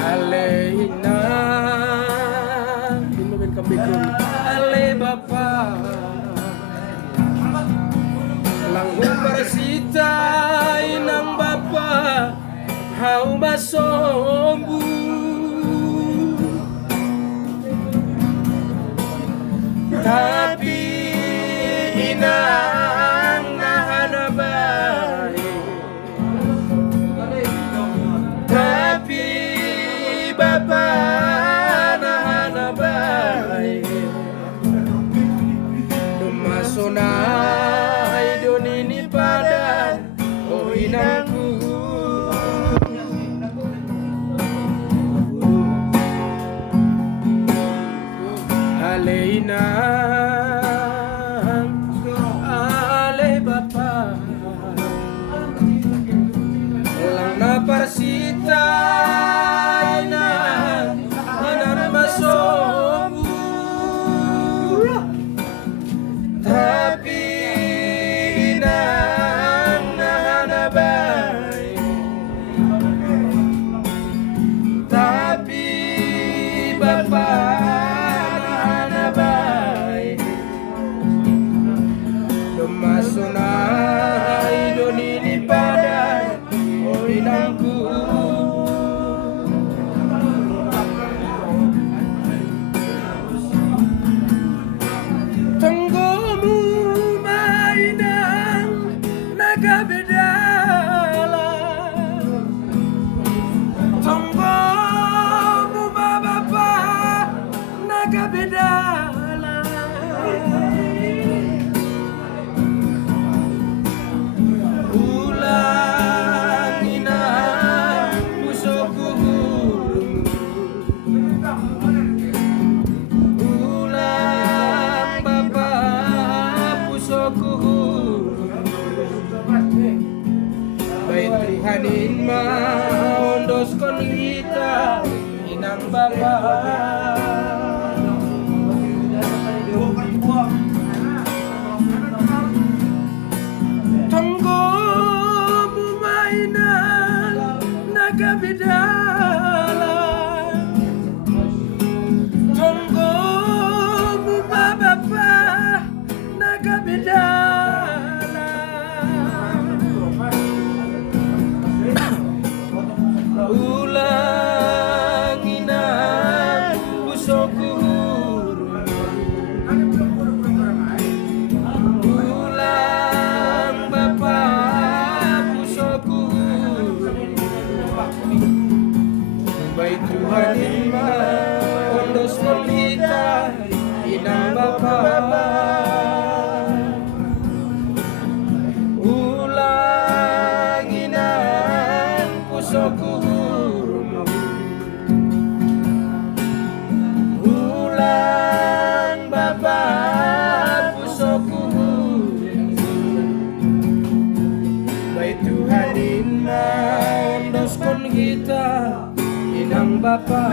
Alehina Inumin kambikun Ale Bapa Langhung parsita Inang Bapa Hau masombu Tapi inang nahanabay Tapi Bapa nahanabay Dumasonay donini padan O inangku Aleina Ale Bapa Lang naparsita Inang masombu Tapi inang nahanabay Tapi Bapa Dumasonay donini padan O inangku Tonggomu mainang nagabedala Tonggomu Bapa nagabedala Baik Tuhanin maondos kon kita Inang Bapa Tonggo mainan nagabedala Tonggo Bapa nagabedala Ulang inang pusoku Ulang Bapa pusoku Baik Tuhan iman ondos kita Inang Bapa Ulang inang pusoku Tuhanin maondos kon kita Inang Bapa